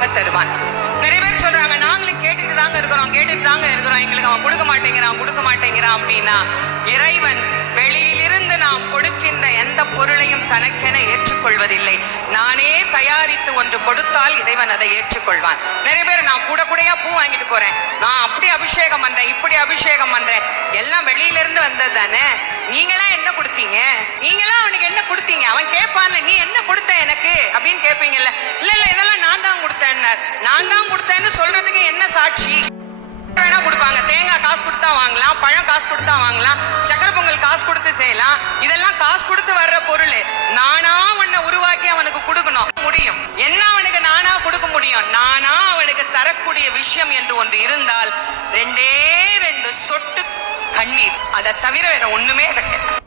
நிறைவாக தருவான். நிறைய பேர் சொல்றாங்க, நாங்களும் கேட்டுட்டு தாங்க இருக்கிறோம், எங்களுக்கு அவன் கொடுக்க மாட்டேங்கிறான் அப்படின்னா, இறைவன் வெளியிலிருந்து நாம் கொடுக்கின்ற எந்த பொருளையும் தனக்கென ஏற்றுக்கொள்வதில்லை. நானே தயாரித்து ஒன்று கொடுத்தால் இறைவன் அதை ஏற்றுக்கொள்வான். நிறைய பேர், நான் கூடையா பூ வாங்கிட்டு போறேன், நான் அப்படி அபிஷேகம் பண்றேன், இப்படி அபிஷேகம் பண்றேன், எல்லாம் வெளியிலிருந்து வந்தது தானே, நீங்களா என்ன கொடுத்தீங்க, நீங்களா அவனுக்கு என்ன கொடுத்தீங்க, அவன் கேட்பான்ல, நீ என்ன கொடுத்த எனக்கு அப்படின்னு கேட்பீங்கல்ல. இல்ல இதெல்லாம் நான் தான் கொடுத்தேன்னு சொல்றதுக்கு என்ன சாட்சி? வேணா கொடுப்பாங்க, தேங்காய் காசு கொடுத்தா வாங்கலாம், பழம் காசு கொடுத்தா வாங்கலாம், சக்கரை பொங்கல் காசு கொடுத்து செய்யலாம். இதெல்லாம் காசு கொடுத்து வர்ற பொருள். நானா உன்னை உருவாக்கி அவனுக்கு கொடுக்கணும் முடியும். என்ன அவனுக்கு நானா கொடுக்க முடியும்? நானா அவனுக்கு தரக்கூடிய விஷயம் என்று ஒன்று இருந்தால் 2 சொட்டு கண்ணீர், அதை தவிர வேற ஒண்ணுமே கிடையாது.